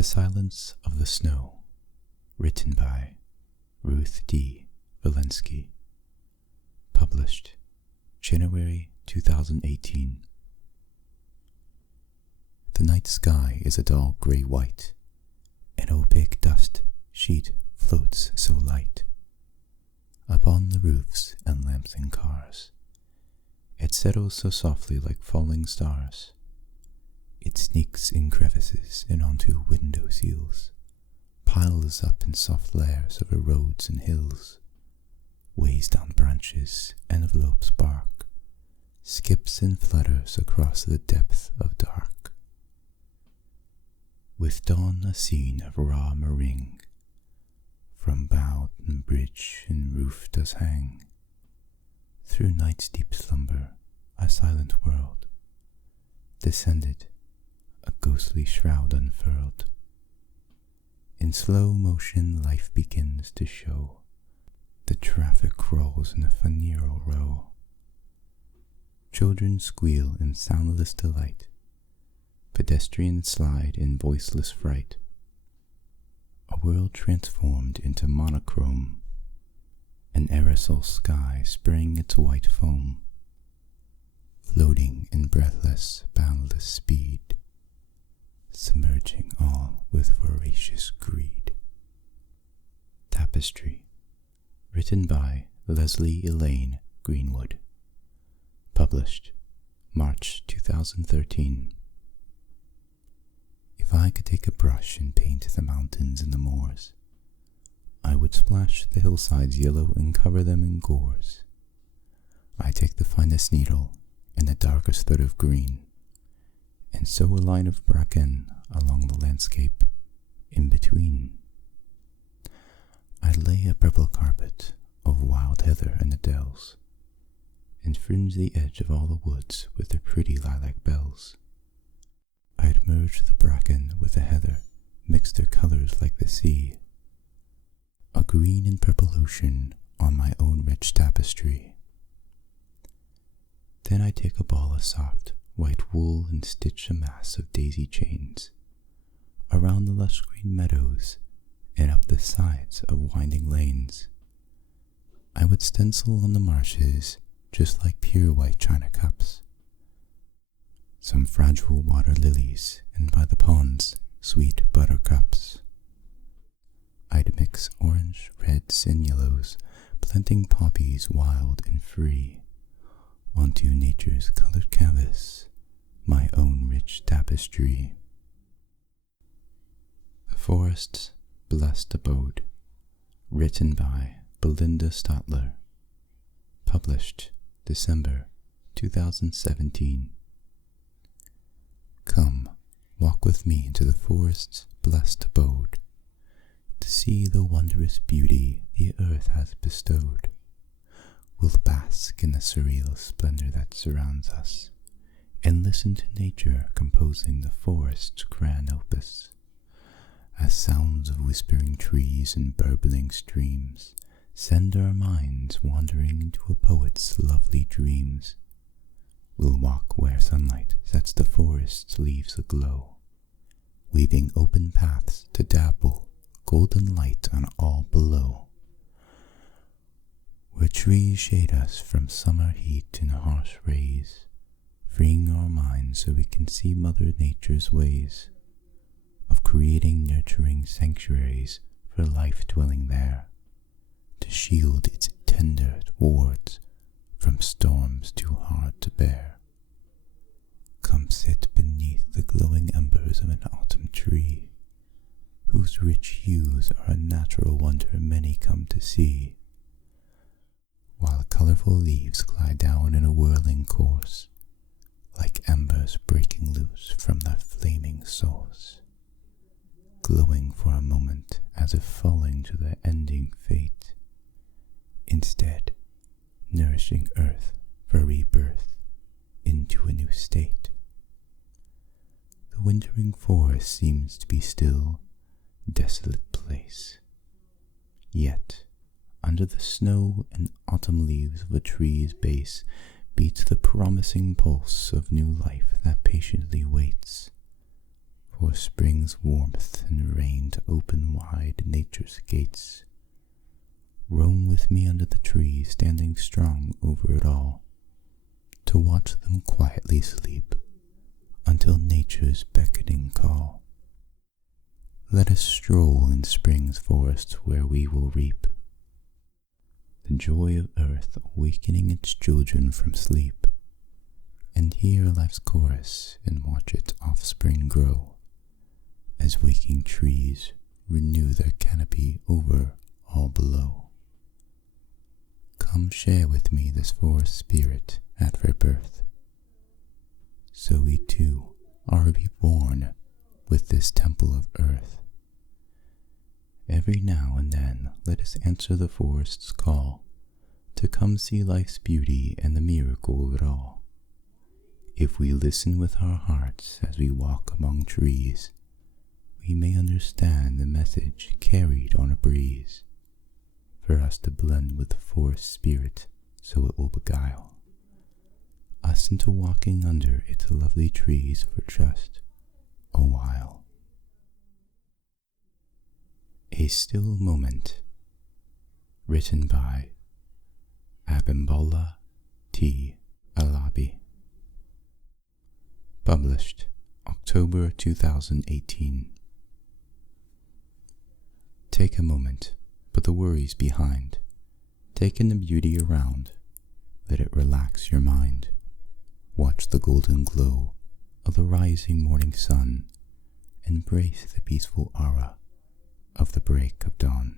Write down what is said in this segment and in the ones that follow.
The Silence of the Snow, written by Ruth D. Walensky, published January 2018. The night sky is a dull grey-white, an opaque dust sheet floats so light upon the roofs and lamps in cars. It settles so softly like falling stars. It sneaks in crevices and onto window sills, piles up in soft layers over roads and hills, weighs down branches, envelopes bark, skips and flutters across the depth of dark. With dawn a scene of raw meringue, from bough and bridge and roof does hang. Through night's deep slumber, a silent world descended, a ghostly shroud unfurled. In slow motion life begins to show. The traffic rolls in a funereal row. Children squeal in soundless delight. Pedestrians slide in voiceless fright. A world transformed into monochrome. An aerosol sky spraying its white foam. Floating in breathless, boundless speed. Submerging all with voracious greed. Tapestry, written by Leslie Elaine Greenwood, published March 2013. If I could take a brush and paint the mountains and the moors, I would splash the hillsides yellow and cover them in gores. I take the finest needle and the darkest thread of green, and sew a line of bracken along the landscape in between. I'd lay a purple carpet of wild heather in the dells, and fringe the edge of all the woods with their pretty lilac bells. I'd merge the bracken with the heather, mix their colors like the sea, a green and purple ocean on my own rich tapestry. Then I'd take a ball of soft white wool and stitch a mass of daisy chains around the lush green meadows and up the sides of winding lanes. I would stencil on the marshes just like pure white china cups, some fragile water lilies, and by the ponds sweet buttercups. I'd mix orange, reds, and yellows, planting poppies wild and free onto nature's colored canvas, my own rich tapestry. The Forest's Blessed Abode, written by Belinda Stotler, published December 2017. Come, walk with me into the forest's blessed abode, to see the wondrous beauty the earth has bestowed. We'll bask in the surreal splendor that surrounds us, and listen to nature composing the forest's grand opus, as sounds of whispering trees and burbling streams send our minds wandering into a poet's lovely dreams. We'll walk where sunlight sets the forest's leaves aglow, weaving open paths to dabble golden light on all below. Where trees shade us from summer heat and harsh rays, freeing our minds so we can see Mother Nature's ways of creating nurturing sanctuaries for life dwelling there, to shield its tender wards from storms too hard to bear. Come sit beneath the glowing embers of an autumn tree, whose rich hues are a natural wonder many come to see, while colorful leaves glide down in a whirling course, like embers breaking loose from their flaming source, glowing for a moment as if falling to their ending fate, instead nourishing earth for rebirth into a new state. The wintering forest seems to be still, desolate place, yet under the snow and autumn leaves of a tree's base beats the promising pulse of new life that patiently waits for spring's warmth and rain to open wide nature's gates. Roam with me under the trees, standing strong over it all, to watch them quietly sleep until nature's beckoning call. Let us stroll in spring's forest where we will reap the joy of earth awakening its children from sleep, and hear life's chorus and watch its offspring grow as waking trees renew their canopy over all below. Come share with me this forest spirit at rebirth, so we too are reborn with this temple of earth. Every now and then let us answer the forest's call to come see life's beauty and the miracle of it all. If we listen with our hearts as we walk among trees, we may understand the message carried on a breeze, for us to blend with the forest spirit so it will beguile us into walking under its lovely trees for just a while. A Still Moment, written by Abimbola T. Alabi. Published October 2018. Take a moment, put the worries behind. Take in the beauty around. Let it relax your mind. Watch the golden glow of the rising morning sun. Embrace the peaceful aura of the break of dawn.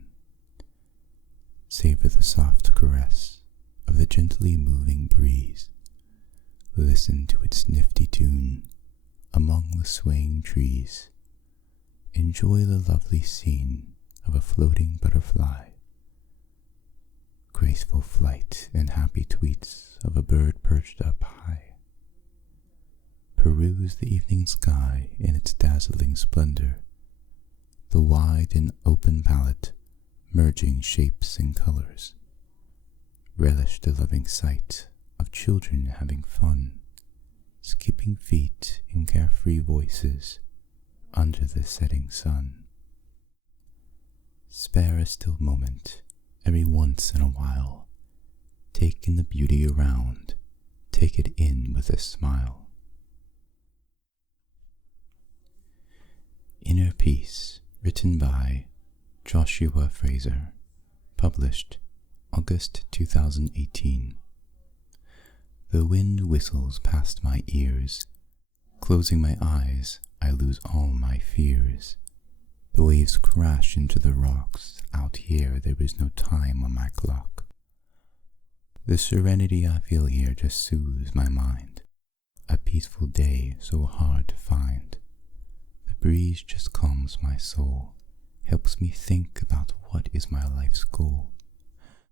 Savor the soft caress of the gently moving breeze. Listen to its nifty tune among the swaying trees. Enjoy the lovely scene of a floating butterfly. Graceful flight and happy tweets of a bird perched up high. Peruse the evening sky in its dazzling splendor, the wide and open palette merging shapes and colors. Relish the loving sight of children having fun, skipping feet in carefree voices under the setting sun. Spare a still moment every once in a while. Take in the beauty around, take it in with a smile. Inner Peace, written by Joshua Fraser, published August 2018. The wind whistles past my ears. Closing my eyes, I lose all my fears. The waves crash into the rocks. Out here there is no time on my clock. The serenity I feel here just soothes my mind. A peaceful day so hard to find. The breeze just calms my soul, helps me think about what is my life's goal.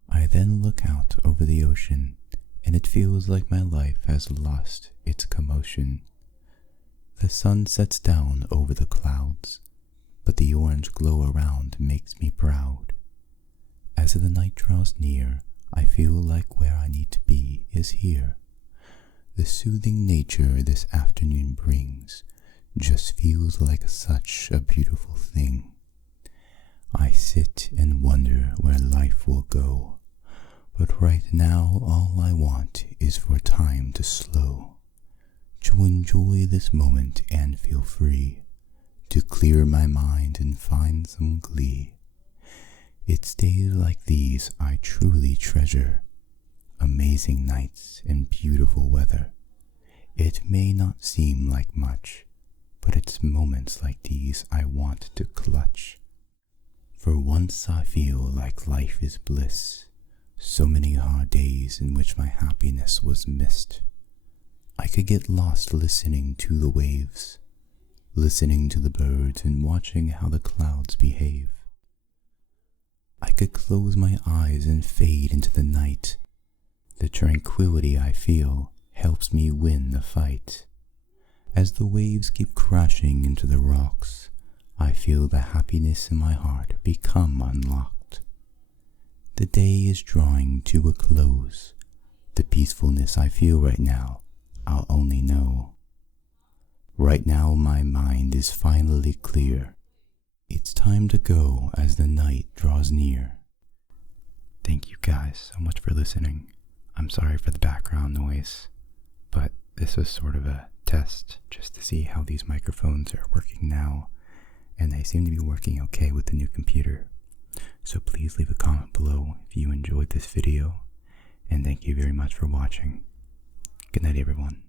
I then look out over the ocean, and it feels like my life has lost its commotion. The sun sets down over the clouds, but the orange glow around makes me proud. As the night draws near, I feel like where I need to be is here. The soothing nature this afternoon brings just feels like such a beautiful thing. I sit and wonder where life will go, but right now all I want is for time to slow, to enjoy this moment and feel free, to clear my mind and find some glee. It's days like these I truly treasure, amazing nights and beautiful weather. It may not seem like much, but it's moments like these I want to clutch. For once I feel like life is bliss, so many hard days in which my happiness was missed. I could get lost listening to the waves, listening to the birds and watching how the clouds behave. I could close my eyes and fade into the night. The tranquility I feel helps me win the fight. As the waves keep crashing into the rocks, I feel the happiness in my heart become unlocked. The day is drawing to a close. The peacefulness I feel right now, I'll only know. Right now my mind is finally clear. It's time to go as the night draws near. Thank you guys so much for listening. I'm sorry for the background noise, but this was sort of a test just to see how these microphones are working now, and they seem to be working okay with the new computer. So please leave a comment below if you enjoyed this video, and thank you very much for watching. Good night, everyone.